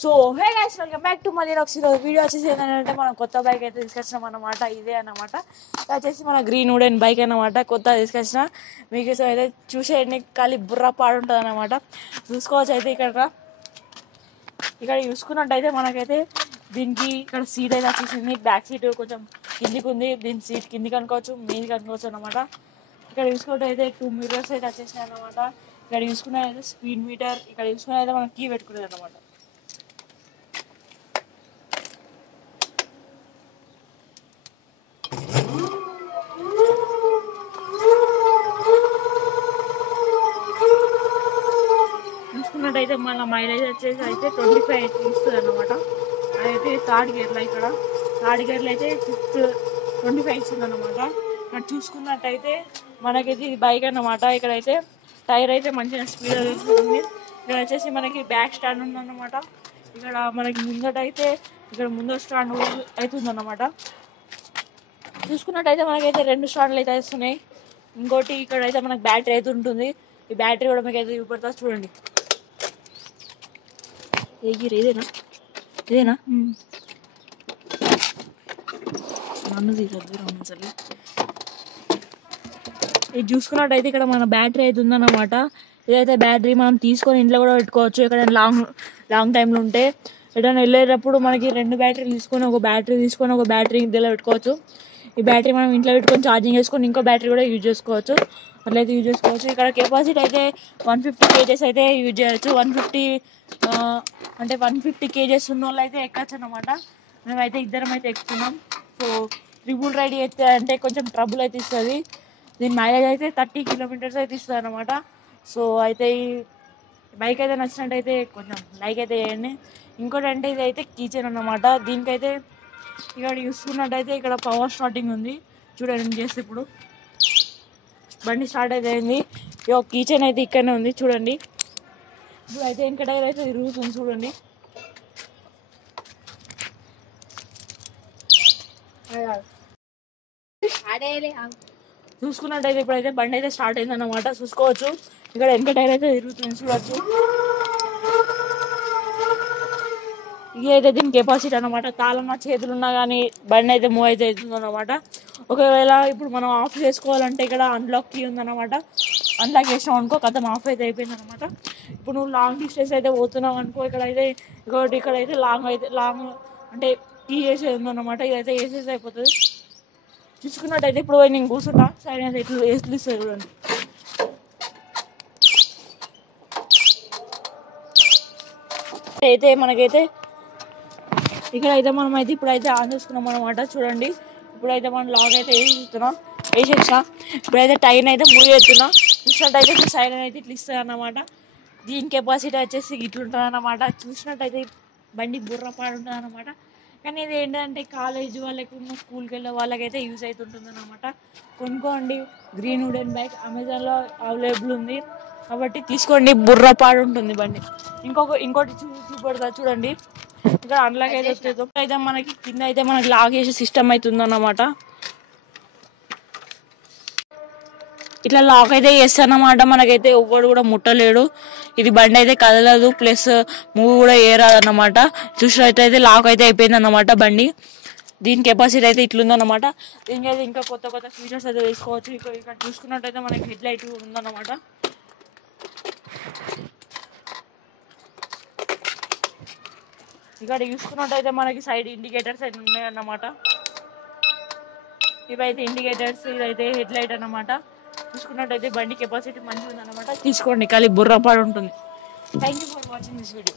So hey guys, welcome back to మళ్ళీ ఒక video వచ్చేసి ఏంటంటే మనం కొత్త బైక్ అయితే తీసుకొచ్చినాం అన్నమాట. ఇదే అన్నమాట, వచ్చేసి మన గ్రీన్ వుడెన్ బైక్ అన్నమాట. కొత్త తీసుకొచ్చిన మీకోసం అయితే చూసేయండి, ఖాళీ బుర్ర పాడు ఉంటుంది అన్నమాట. చూసుకోవచ్చు అయితే ఇక్కడ చూసుకున్నట్టయితే మనకైతే దీనికి ఇక్కడ సీట్ అయితే వచ్చేసింది. బ్యాక్ సీట్ కొంచెం కిందికి ఉంది, దీని సీట్ కిందికి అనుకోవచ్చు, మీదికి అనుకోవచ్చు అన్నమాట. ఇక్కడ చూసుకుంటే అయితే 2 మిర్రర్స్ అయితే వచ్చేసినాయి అన్నమాట. ఇక్కడ చూసుకున్న అయితే స్పీడ్ మీటర్, ఇక్కడ చూసుకున్న అయితే మనం కీ పెట్టుకునేది అన్నమాట. చూసుకున్నట్టయితే మన మైలేజ్ వచ్చేసి అయితే 25 ఇస్తుంది అన్నమాట. అదైతే థర్డ్ గేర్లో, ఇక్కడ థర్డ్ గేర్లో అయితే 25 ఇస్తుంది అన్నమాట. ఇక్కడ చూసుకున్నట్టయితే మనకైతే ఇది బైక్ అన్నమాట. ఇక్కడైతే టైర్ అయితే మంచిగా స్పీడ్ తీసుకుంటుంది. ఇక్కడ వచ్చేసి మనకి బ్యాక్ స్టాండ్ ఉందన్నమాట. ఇక్కడ మనకి ముందటైతే ఇక్కడ ముందర స్టాండ్ అవుతుందన్నమాట. చూసుకున్నట్టయితే మనకైతే 2 స్టాండ్లు అయితే వస్తున్నాయి. ఇంకోటి ఇక్కడైతే మనకి బ్యాటరీ అయితే ఉంటుంది. ఈ బ్యాటరీ కూడా మీకు అయితే చూపెడతా చూడండి. ఇదేనా ఇది చూసుకున్నట్టయితే ఇక్కడ మన బ్యాటరీ అయితే ఉందన్నమాట. ఇదైతే బ్యాటరీ మనం తీసుకొని ఇంట్లో కూడా పెట్టుకోవచ్చు. ఇక్కడ లాంగ్ టైంలో ఉంటే ఎటైనా వెళ్ళేటప్పుడు మనకి 2 బ్యాటరీలు తీసుకొని ఒక బ్యాటరీ ఇంట్లో పెట్టుకోవచ్చు. ఈ బ్యాటరీ మనం ఇంట్లో పెట్టుకొని ఛార్జింగ్ చేసుకొని ఇంకో బ్యాటరీ కూడా యూజ్ చేసుకోవచ్చు. అట్లయితే యూజ్ చేసుకోవచ్చు. ఇక్కడ కెపాసిటీ అయితే 150 kgs అయితే యూజ్ చేయొచ్చు. 150 kgs ఉన్న వాళ్ళు అయితే ఎక్కచ్చు అన్నమాట. మేమైతే ఇద్దరం అయితే ఎక్కుతున్నాం. సో ట్రిపుల్ రైడ్ అయితే అంటే కొంచెం ట్రబుల్ అయితే ఇస్తుంది. దీని మైలేజ్ అయితే 30 kilometers అయితే ఇస్తుంది అన్నమాట. సో అయితే ఈ బైక్ అయితే నచ్చినట్టయితే కొంచెం లైక్ అయితే చేయండి. ఇంకోటి అంటే ఇది అయితే కీచెన్ అన్నమాట. దీనికైతే ఇక్కడ చూసుకున్నట్టయితే ఇక్కడ పవర్ స్టార్టింగ్ ఉంది. చూడండి, చేస్తే ఇప్పుడు బండి స్టార్ట్ అయితే అయింది. కీచెన్ అయితే ఇక్కడనే ఉంది చూడండి. ఇప్పుడు అయితే ఇంకా టైర్ అయితే తిరుగుతుంది చూడండి. చూసుకున్నట్టయితే ఇప్పుడైతే బండి అయితే స్టార్ట్ అయింది అన్నమాట. చూసుకోవచ్చు ఇక్కడ వెనక టైర్ అయితే తిరుగుతుంది చూడవచ్చు. ఇది అయితే దీని కెపాసిటీ అనమాట. తాళం చేతులు ఉన్నా కానీ బండి అయితే మూవ్ అయితే అవుతుంది అనమాట. ఒకవేళ ఇప్పుడు మనం ఆఫ్ చేసుకోవాలంటే ఇక్కడ అన్లాక్ కీ ఉందన్నమాట. అన్లాక్ చేసాం అనుకో కథం ఆఫ్ అయితే అయిపోయింది అనమాట. ఇప్పుడు నువ్వు లాంగ్ డిస్టెన్స్ అయితే పోతున్నావు అనుకో, ఇక్కడైతే లాంగ్ అంటే కీ వేసేది ఉందన్నమాట. ఇదైతే వేసేసి అయిపోతుంది. చూసుకున్నట్టయితే ఇప్పుడు నేను కూర్చుంటా సైడ్ అయితే ఎట్లు ఇస్తుంది చూడండి. అయితే మనకైతే ఇక్కడైతే మనం అయితే ఇప్పుడైతే ఆన్ చేసుకున్నాం అనమాట. చూడండి, ఇప్పుడైతే మనం లాగ్ అయితే వేసేసిన. ఇప్పుడైతే టైర్ అయితే మూవ్ చేస్తున్నా. చూసినట్టయితే ఇప్పుడు సైడ్ అయితే ఇట్లా ఇస్తుంది అన్నమాట. దీని కెపాసిటీ వచ్చేసి ఇట్లుంటుంది అన్నమాట. చూసినట్టయితే బండి బుర్ర పాడు ఉంటుంది అనమాట. కానీ ఇది ఏంటంటే కాలేజ్ వాళ్ళకి స్కూల్కి వెళ్ళే వాళ్ళకైతే యూజ్ అవుతుంటుంది అనమాట. కొనుక్కోండి, గ్రీన్ వుడెన్ బైక్ అమెజాన్లో అవైలబుల్ ఉంది కాబట్టి తీసుకోండి. బుర్ర పాడు ఉంటుంది బండి. ఇంకోటి చూపెడతా చూడండి. ఇక్కడ అన్లాక్ అయితే అయితే మనకి కింద అయితే మనకి లాక్ చేసే సిస్టమ్ అవుతుంది అన్నమాట. ఇట్లా లాక్ అయితే చేస్తానమాట. మనకైతే ఎవ్వడు కూడా ముట్టలేడు. ఇది బండి అయితే కదలదు, ప్లస్ మూవ్ కూడా ఏరాదు అన్నమాట. చూసినట్టయితే లాక్ అయితే అయిపోయింది అన్నమాట బండి. దీని కెపాసిటీ అయితే ఇట్లుందన్నమాట. దీనికి అయితే ఇంకా కొత్త ఫీచర్స్ అయితే వేసుకోవచ్చు. ఇక్కడ చూసుకున్నట్టయితే మనకి హెడ్ లైట్ ఉందన్నమాట. ఇక్కడ చూసుకున్నట్టయితే మనకి సైడ్ ఇండికేటర్స్ అయితే ఉన్నాయన్నమాట. ఇవైతే ఇండికేటర్స్, ఇదైతే హెడ్ లైట్ అన్నమాట. చూసుకున్నట్టయితే బండి కెపాసిటీ మంచిగా ఉందన్నమాట. తీసుకోండి, ఖాళీ బుర్ర పాడు ఉంటుంది. Thank you for watching this video.